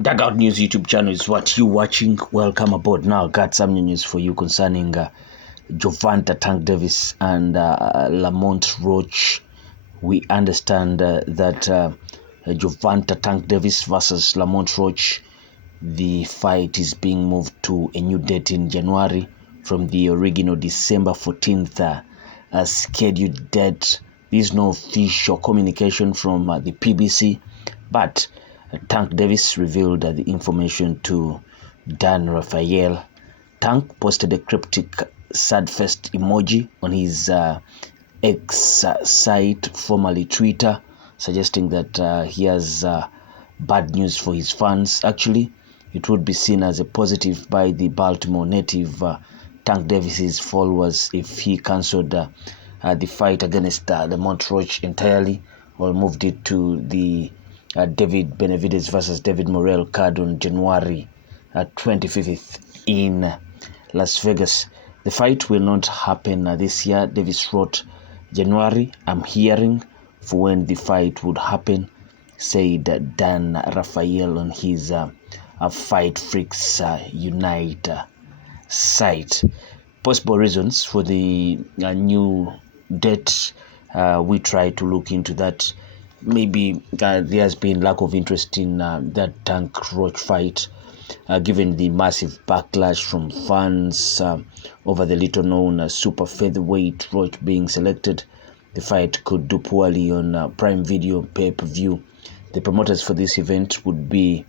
Dugout News YouTube channel is what you watching. Welcome aboard. Now got some news for you concerning Gervonta Tank Davis and Lamont Roach. We understand that Gervonta Tank Davis versus Lamont Roach, the fight is being moved to a new date in January from the original December 14th scheduled date. There is no official communication from the PBC, but Tank Davis revealed the information to Dan Raphael. Tank posted a cryptic sad face emoji on his X site, formerly Twitter, suggesting that he has bad news for his fans. Actually, it would be seen as a positive by the Baltimore native Tank Davis's followers if he cancelled the fight against Lamont Roach entirely, or moved it to the David Benavidez versus David Morrell card on January 25th in Las Vegas. The fight will not happen this year. Davis wrote, "January, I'm hearing for when the fight would happen," said Dan Raphael on his Fight Freaks Unite site. Possible reasons for the new date, we try to look into that. Maybe there has been lack of interest in that Tank-Roach fight, given the massive backlash from fans over the little-known super featherweight Roach being selected. The fight could do poorly on Prime Video PPV. The promoters for this event would be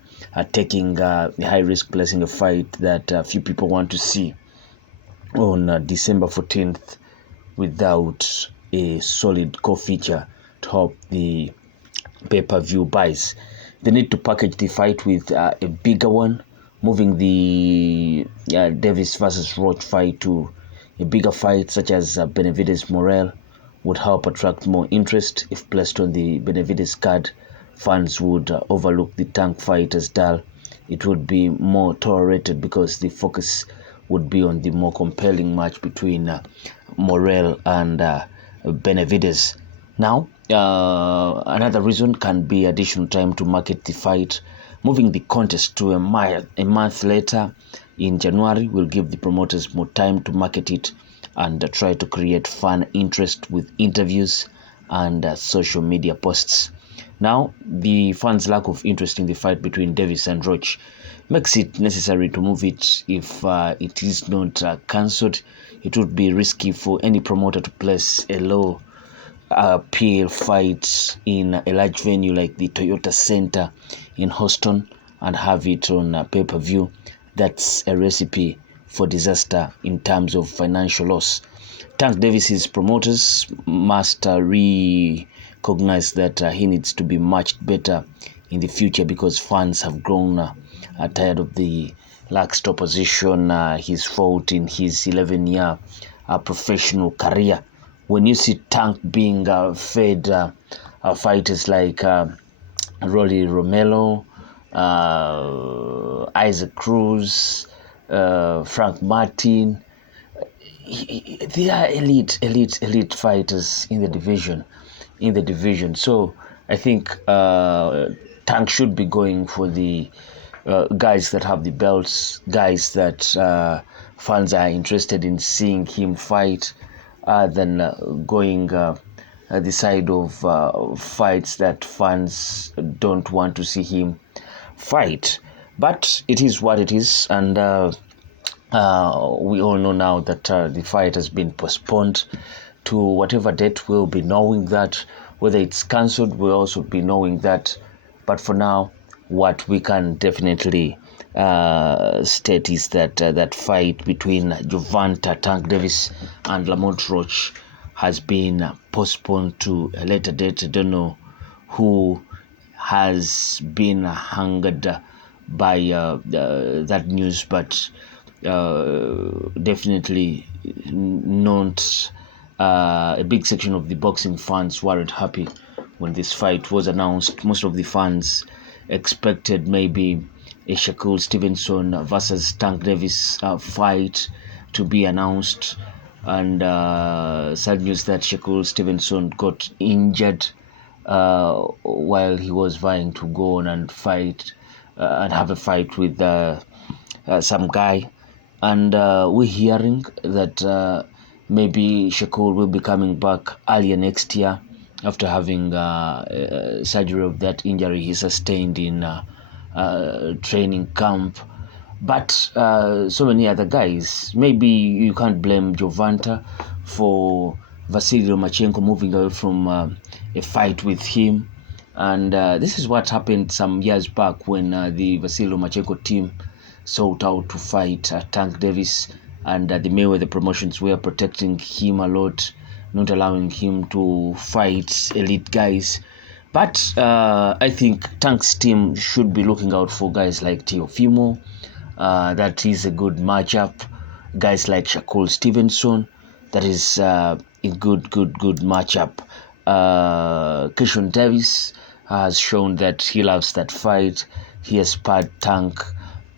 taking a high-risk placing a fight that few people want to see on December 14th without a solid core feature to help the pay-per-view buys. They need to package the fight with a bigger one, moving the Davis versus Roach fight to a bigger fight such as Benavidez Morrell would help attract more interest. If placed on the Benavidez card, fans would overlook the Tank fight as dull. It would be more tolerated because the focus would be on the more compelling match between Morrell and Benavidez. Now, another reason can be additional time to market the fight. Moving the contest to a month later in January will give the promoters more time to market it and try to create fan interest with interviews and social media posts. Now, the fans' lack of interest in the fight between Davis and Roach makes it necessary to move it. If it is not cancelled, it would be risky for any promoter to place a low PL fight in a large venue like the Toyota Center in Houston and have it on pay-per-view. That's a recipe for disaster in terms of financial loss. Tank Davis's promoters must recognize that he needs to be much better in the future because fans have grown tired of the lax opposition he's fought in his 11-year professional career. When you see Tank being fed fighters like Rolly Romero, Isaac Cruz, Frank Martin, they are elite fighters in the division. So I think Tank should be going for the guys that have the belts, guys that fans are interested in seeing him fight, than going the side of fights that fans don't want to see him fight. But it is what it is, and we all know now that the fight has been postponed to whatever date. We'll be knowing that. Whether it's cancelled, we'll also be knowing that. But for now, what we can definitely state is that that fight between Gervonta Tank Davis and Lamont Roach has been postponed to a later date. I don't know who has been hungered by that news, but definitely not a big section of the boxing fans weren't happy when this fight was announced. Most of the fans expected maybe a Shakur Stevenson versus Tank Davis fight to be announced, and sad news that Shakur Stevenson got injured while he was vying to go on and fight and have a fight with some guy. And we're hearing that maybe Shakur will be coming back earlier next year after having surgery of that injury he sustained in training camp. But so many other guys, maybe you can't blame Gervonta for Vasily Lomachenko moving away from a fight with him. And this is what happened some years back when the Vasily Lomachenko team sought out to fight Tank Davis, and the Mayweather promotions were protecting him a lot, not allowing him to fight elite guys. But I think Tank's team should be looking out for guys like Teofimo. That is a good matchup. Guys like Shakur Stevenson, that is a good matchup. Keishon Davis has shown that he loves that fight. He has sparred Tank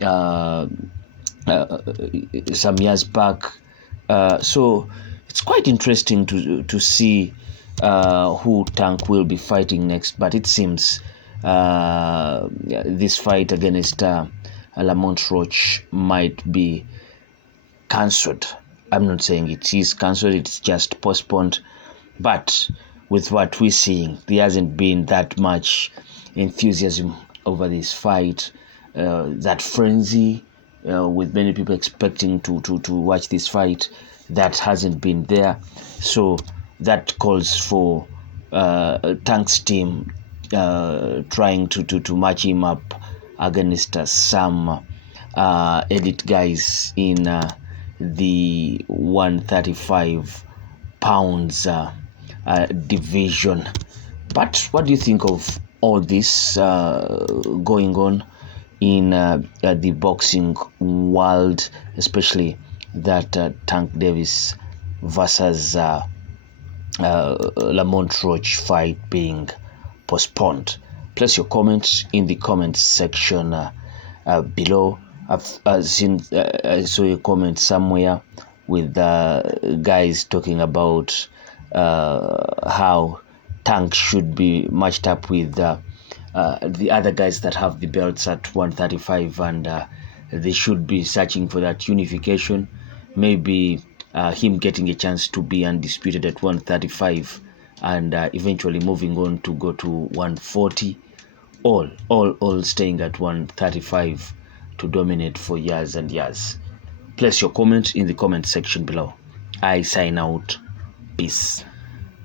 some years back. So it's quite interesting to see who Tank will be fighting next. But it seems this fight against Lamont Roach might be cancelled. I'm not saying it is cancelled, it's just postponed. But with what we're seeing, there hasn't been that much enthusiasm over this fight, that frenzy, with many people expecting to watch this fight, that hasn't been there. So that calls for Tank's team trying to match him up against some elite guys in the 135 pounds division. But what do you think of all this going on in the boxing world, especially that Tank Davis versus Lamont Roach fight being postponed? Place your comments in the comments section below. I've seen I saw a comment somewhere with guys talking about how Tank should be matched up with the other guys that have the belts at 135, and they should be searching for that unification. Maybe him getting a chance to be undisputed at 135 and eventually moving on to go to 140, all staying at 135 to dominate for years and years. Place your comment in the comment section below. I sign out. Peace.